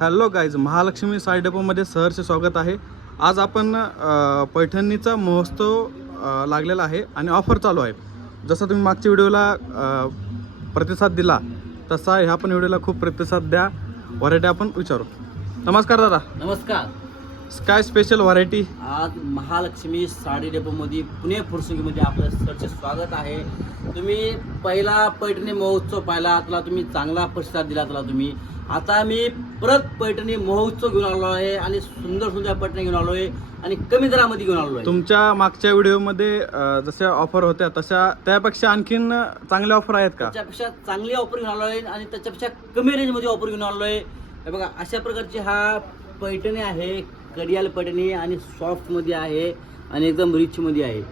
Hello guys Mahalakshmi Sai डेपोमध्ये सहर्ष स्वागत आहे. आज आपण पैठणीचा महोत्सव लागलेला आहे आणि ऑफर चालू आहे. जसं तुम्ही मागच्या व्हिडिओला प्रतिसाद दिला तसा ह्या पण व्हिडिओला खूप प्रतिसाद द्या. व्हरायटी आपण विचारू. नमस्कार दादा. नमस्कार. काय स्पेशल व्हरायटी आज महालक्ष्मी साडी डेपोमध्ये पुणे फुरसुंगीमध्ये आपलं सरचे स्वागत आहे. तुम्ही पहिला पैठणी महोत्सव पाहिला तुला तुम्ही चांगला प्रतिसाद दिला तुला तुम्ही. आता मी परत पैठणी महोत्सव घेऊन आलो आहे आणि सुंदर सुंदर पैठणी घेऊन आलो आहे आणि कमी दरामध्ये घेऊन आलो आहे. तुमच्या मागच्या व्हिडिओमध्ये जशा ऑफर होत्या तशा त्यापेक्षा आणखीन चांगल्या ऑफर आहेत का? त्याच्यापेक्षा चांगली ऑफर घेऊन आलो आहे आणि त्याच्यापेक्षा कमी रेंजमध्ये ऑफर घेऊन आलो आहे. हे बघा अशा प्रकारची हा पैठणी आहे. कडियाल पैठणी आणि सॉफ्टमध्ये आहे आणि एकदम रिचमध्ये आहे.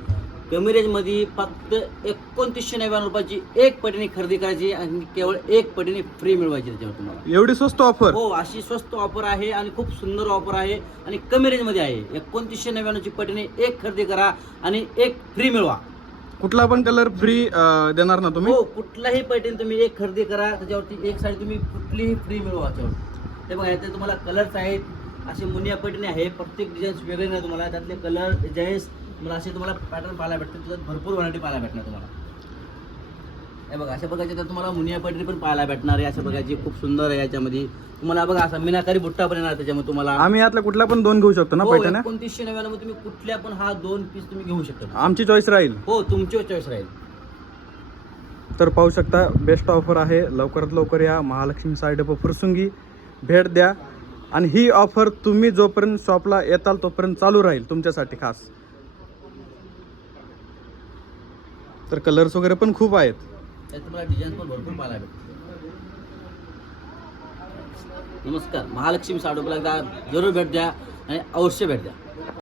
कमी रेंजमध्ये फक्त एकोणतीसशे नव्याण्णव रुपयाची एक पैठणी खरेदी करायची आणि केवळ एक पैठणी फ्री मिळवायची त्याच्यावर तुम्हाला. एवढी स्वस्त ऑफर हो अशी स्वस्त ऑफर आहे आणि खूप सुंदर ऑफर आहे आणि कमी रेंजमध्ये आहे. एकोणतीसशे नव्याण्णवची पैठणी एक खरेदी करा आणि एक फ्री मिळवा. कुठला पण कलर फ्री देणार ना तुम्ही? हो कुठलाही पैठण तुम्ही एक खरेदी करा त्याच्यावरती एक साडी तुम्ही कुठलीही फ्री मिळवा त्याच्यावर ते बघा याचे तुम्हाला कलर्स आहेत असे मुनिया पैठणी आहे प्रत्येक डिझाईन्स वेगळे नाही तुम्हाला. त्यातले कलर डिझाईन्स तुम्हाला असे तुम्हाला पॅटर्न पाहायला भेटतील त्याच्यात भरपूर व्हरायटी पाहायला भेटणार तुम्हाला. हे बघा अशा प्रकारचे तर तुम्हाला मुनिया पैठणी पण पाहायला भेटणार आहे. अशा प्रकारची खूप सुंदर आहे याच्यामध्ये. तुम्हाला बघा असा मीनाकारी बुट्टा पण येणार त्याच्यामध्ये तुम्हाला. आम्ही यातला कुठला पण दोन घेऊ शकतो ना हो पैठण्या एकोणतीसशे नव्याण्णव तुम्ही कुठल्या पण हा दोन पीस तुम्ही घेऊ शकता. आमची चॉईस राहील. हो तुमची चॉईस राहील. तर पाहू शकता बेस्ट ऑफर आहे. लवकरात लवकर या महालक्ष्मी साई डेपो फुरसुंगी. भेट द्या. आणि ही ऑफर तुम्ही जोपर्यंत शॉपला येताल तोपर्यंत चालू राहील तुमच्यासाठी खास. तर कलर्स वगैरे पण खूप आहेत. तुम्हाला डिझाईन पण भरपूर पाहायला नमस्कार महालक्ष्मी साडूला जरूर भेट द्या आणि अवश्य भेट द्या.